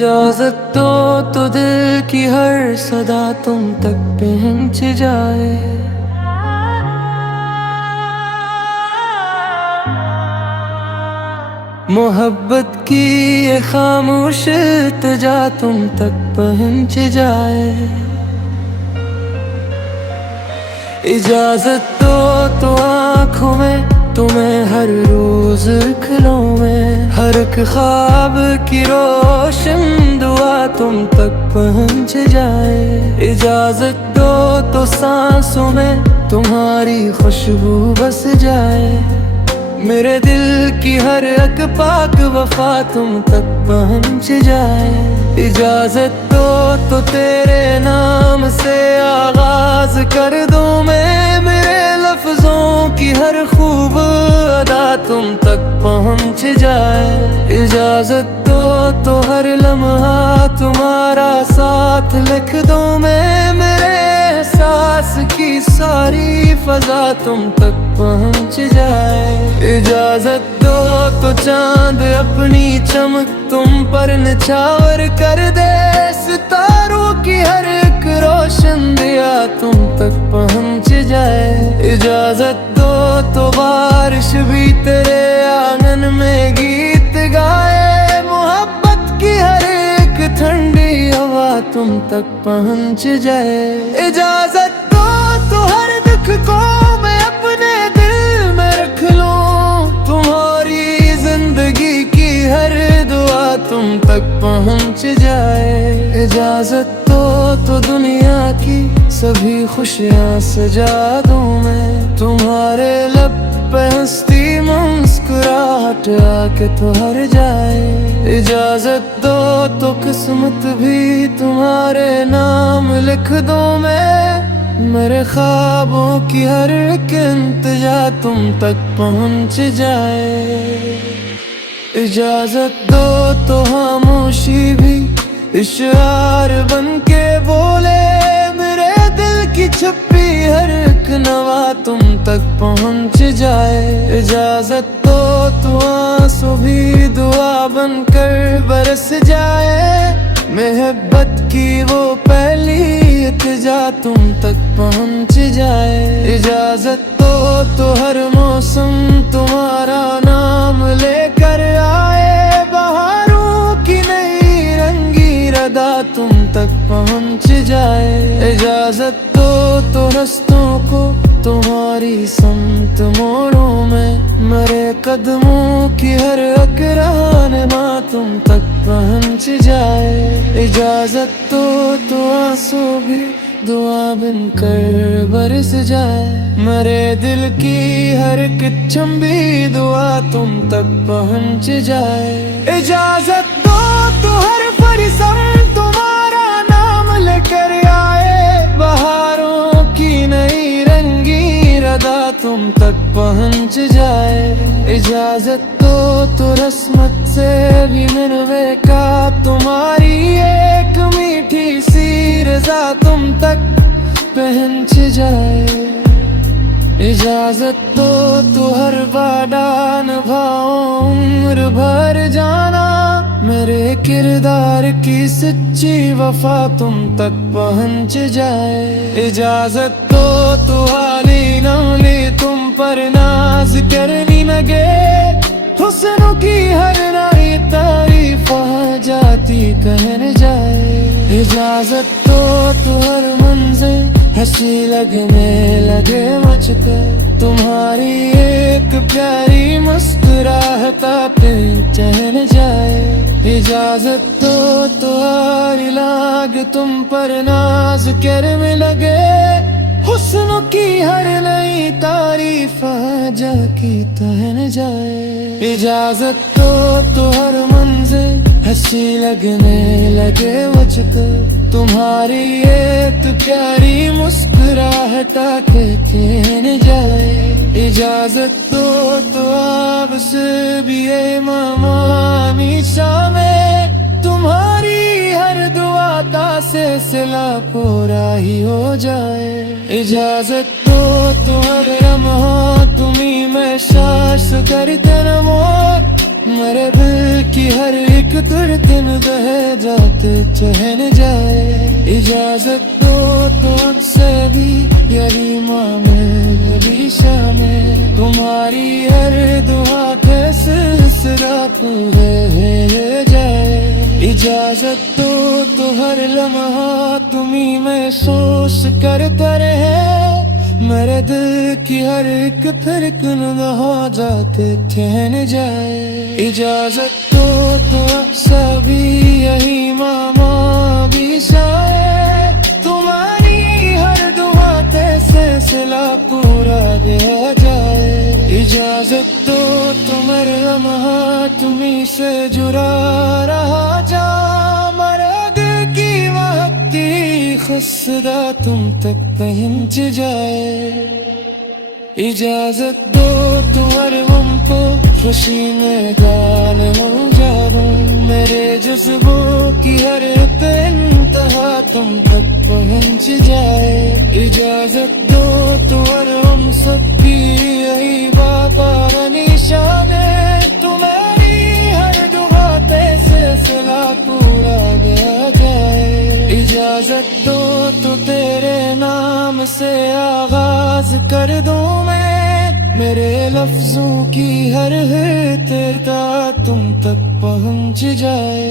इजाजत तो दिल की हर सदा तुम तक पहुंच जाए। मोहब्बत की ये खामोश इल्तिजा तुम तक पहुंच जाए। इजाजत तो आँखों में तुम्हें हर रोज खिलों में हर एक ख्वाब की रोशन दुआ तुम तक पहुंच जाए। इजाजत तो सांसों में तुम्हारी खुशबू बस जाए। मेरे दिल की हर एक पाक वफा तुम तक पहुंच जाए। इजाजत तो तेरे नाम से आगाज कर दूं मैं। मेरे लफ्जों की हर खूब अदा तुम तक पहुंच जाए। इजाजत तो हर लम्हा तुम्हारा साथ लिख दूं मैं। मेरे एहसास की सारी फजा तुम तक पहुंच जाए। इजाजत तो चांद अपनी चमक तुम पर निछावर कर दे। सितारों की हर एक रोशन दिया तुम तक पहुंच जाए। इजाजत तो बारिश भी तेरे आंगन में गीत गाए। मोहब्बत की हर एक ठंडी हवा तुम तक पहुंच जाए। इजाजत तो हर दुख को मैं अपने दिल में रख लूं। तुम्हारी जिंदगी की हर दुआ तुम तक पहुंच जाए। इजाजत तो दुनिया की सभी खुशियाँ सजा दूं मैं। तुम्हारे लब पे हंसती मुस्कुराहट आके तो हर जाए। इजाजत तो किस्मत भी तुम्हारे नाम लिख दूं मैं। मेरे ख्वाबों की हर एक इंतजा तुम तक पहुंच जाए। इजाजत तो खामोशी भी इशार बन के बोले। मेरे दिल की छुपी हर एक नवा तुम तक पहुंच जाए। इजाजत तो आंसू भी दुआ बनकर बरस जाए। मोहब्बत की वो पहली इल्तिजा तुम तक पहुंच जाए। इजाजत तो हर मौसम तुम्हारा नाम लेकर आए। बहारों की नई रंगी रदा तुम तक पहुंच जाए। इजाजत तो रस्तों को तुम्हारी समत मोड़ों में मरे कदमों की हर एक रहनुमा तुम तक पहुंच जाए। इजाजत तो आंसू भी दुआ बनकर बरस जाए। मरे दिल की हर एक चंबी दुआ तुम तक पहुंच जाए। इजाजत तो हर परिसम तुम्हारा नाम लेकर आए। बहारों की नई रंगी रदा तुम तक पहुंच जाए। इजाजत तो रस्मत से भी मिलवे का तुम्हारी एक मीठी सी रजा तुम तक पहुंच जाए। इजाजत तो हर वादा निभाऊं उम्र भर जाना। मेरे किरदार की सच्ची वफा तुम तक पहुंच जाए। इजाजत तो हाली नौली तुम पर नाज करनी लगे। हुस्न की हर नई तारीफ आ जाती कहने जाए। इजाजत तो हर मंजिल हंसी लगने लगे मुझको। तुम्हारी एक प्यारी मुस्कुराहट आते चहल जाए। इजाजत तो हर लाग तुम पर नाज करने लगे। हुस्न की हर नई तारीफ आजा की तहन जाए। इजाजत तो हर मंजिल हंसी लगने लगे मुझको। तुम्हारी एक प्यारी मुस्कुराहट आके कहने जाए। इजाजत तो आप से भी ये मामानी शामें। तुम्हारी हर दुआ का सिलसिला पूरा ही हो जाए। इजाजत तो हर लम्हा तुम्ही में सांस करते रहो। मेरे दिल की हर एक धड़कन बह जाते चहन जाए। इजाजत दो तो से भी यही मामे भी शामें, तुम्हारी हर दुआ के सिलसिला पूरे जाए। इजाजत दो तो हर लम्हा तुम्ही महसूस करता रहे। मेरे दिल की हर एक धड़कन बहा जाते ठहन जाए। इजाजत दो तो सभी यही मामा भी शाये, तुम्हारी हर दुआ ते सिलसिला पूरा दिया जाए। इजाजत दो तो मेरे लम्हा तुम्ही से जुड़ा रहा जा। मेरे दिल की महकती खुशदा तुम तक पहुंच जाए। इजाजत दो तो हर गम को खुशी में गाल हो जाऊं। मेरे जज्बों की हर इंतहा तुम तक पहुंच जाए। इजाजत दो तो हर हम सबकी यही बाबा निशान है, तुम्हारी हर दुआ पे सिलसिला पूरा गया जाए। इजाजत दो तो तेरे नाम से आगाज कर दूं मैं, मेरे लफ्जों की हर तेरा तुम तक पहुंच जाए।